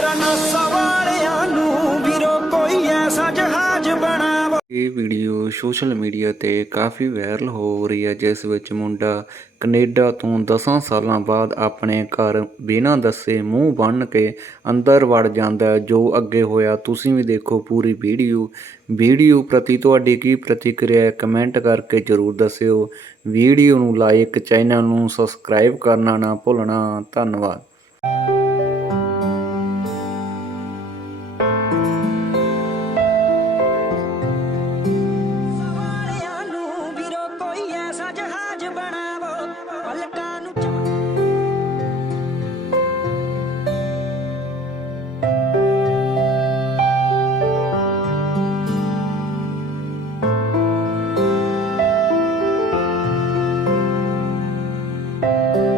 ਮੇਰਾ ਨਾਸਾ ਵਾਲਿਆਂ ਨੂੰ ਵੀਰੋ, ਕੋਈ ਐਸਾ ਜਹਾਜ਼ ਬਣਾਵੋ। ਇਹ ਵੀਡੀਓ ਸੋਸ਼ਲ ਮੀਡੀਆ ਤੇ ਕਾਫੀ ਵਾਇਰਲ ਹੋ ਰਹੀ ਹੈ, ਜਿਸ ਵਿੱਚ ਮੁੰਡਾ ਕੈਨੇਡਾ ਤੋਂ 10 ਸਾਲਾਂ ਬਾਅਦ ਆਪਣੇ ਘਰ ਬਿਨਾਂ ਦੱਸੇ ਮੂੰਹ ਬੰਨ ਕੇ ਅੰਦਰ ਵੜ ਜਾਂਦਾ ਜੋ ਅੱਗੇ ਹੋਇਆ। ਤੁਸੀਂ ਵੀ ਦੇਖੋ ਪੂਰੀ ਵੀਡੀਓ। ਵੀਡੀਓ ਪ੍ਰਤੀ ਤੁਹਾਡੀ ਕੀ ਪ੍ਰਤੀਕਿਰਿਆ ਹੈ, ਕਮੈਂਟ ਕਰਕੇ ਜਰੂਰ ਦੱਸਿਓ। ਵੀਡੀਓ ਨੂੰ ਲਾਈਕ ਚੈਨਲ ਨੂੰ ਸਬਸਕ੍ਰਾਈਬ ਕਰਨਾ ਨਾ ਭੁੱਲਣਾ। ਧੰਨਵਾਦ। ਜਹਾਜ਼ ਬਣਾਵੋ thank you